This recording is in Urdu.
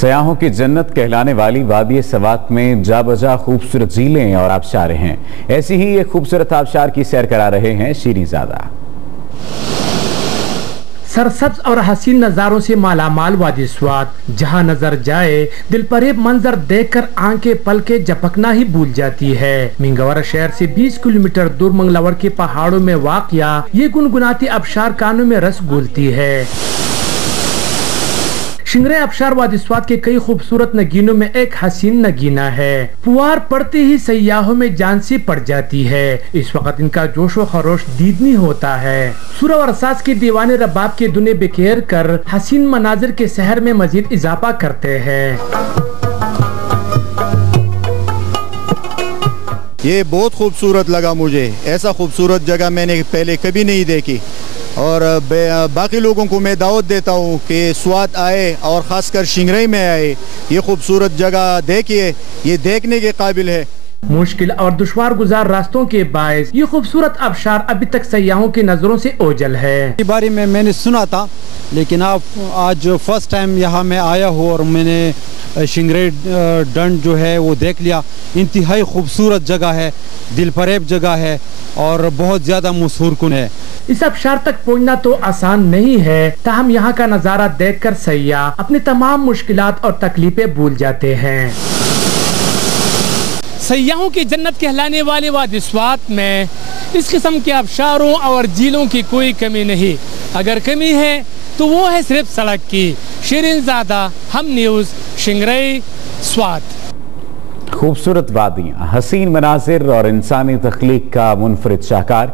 سیاحوں کی جنت کہلانے والی وادی سوات میں جا بجا خوبصورت جھیلیں اور آبشاریں ہیں۔ ایسی ہی ایک خوبصورت آبشار کی سیر کرا رہے ہیں شیریں زادہ۔ سرسبز اور حسین نظاروں سے مالا مال وادی سوات، جہاں نظر جائے دل پریب منظر دیکھ کر آنکھیں پل کے جھپکنا ہی بھول جاتی ہے۔ منگورہ شہر سے 20 کلومیٹر دور منگلاور کے پہاڑوں میں واقع یہ گنگناتی آبشار کانوں میں رس گھولتی ہے۔ شنگرے آبشار وادی سوات کے کئی خوبصورت نگینوں میں ایک حسین نگینہ ہے۔ پوار پڑتے ہی سیاحوں میں جان سی پڑ جاتی ہے۔ اس وقت ان کا جوش و خروش دیدنی ہوتا ہے۔ سرہ و رساس کے دیوانے رباب کے دنے بکھیر کر حسین مناظر کے سحر میں مزید اضافہ کرتے ہیں۔ یہ بہت خوبصورت لگا مجھے، ایسا خوبصورت جگہ میں نے پہلے کبھی نہیں دیکھی، اور باقی لوگوں کو میں دعوت دیتا ہوں کہ سوات آئے اور خاص کر شنگرئی میں آئے، یہ خوبصورت جگہ دیکھیے، یہ دیکھنے کے قابل ہے۔ مشکل اور دشوار گزار راستوں کے باعث یہ خوبصورت آبشار ابھی تک سیاحوں کی نظروں سے اوجھل ہے۔ اس بارے میں نے سنا تھا، لیکن آج فرسٹ ٹائم یہاں میں آیا ہوں اور میں نے شنگرئی ڈنڈ جو ہے وہ دیکھ لیا۔ انتہائی خوبصورت جگہ ہے، دل فریب جگہ ہے اور بہت زیادہ مسحور کن ہے۔ اس آبشار تک پہنچنا تو آسان نہیں ہے، تاہم یہاں کا نظارہ دیکھ کر سیاح اپنی تمام مشکلات اور تکلیفیں بھول جاتے ہیں۔ سیاحوں کی جنت کہلانے والے وادی سوات میں اس قسم کے آبشاروں اور جھیلوں کی کوئی کمی نہیں، اگر کمی ہے تو وہ ہے صرف سڑک کی۔ شیریں زادہ، ہم نیوز، شنگرئی، سوات۔ خوبصورت وادیاں، حسین مناظر اور انسانی تخلیق کا منفرد شاہکار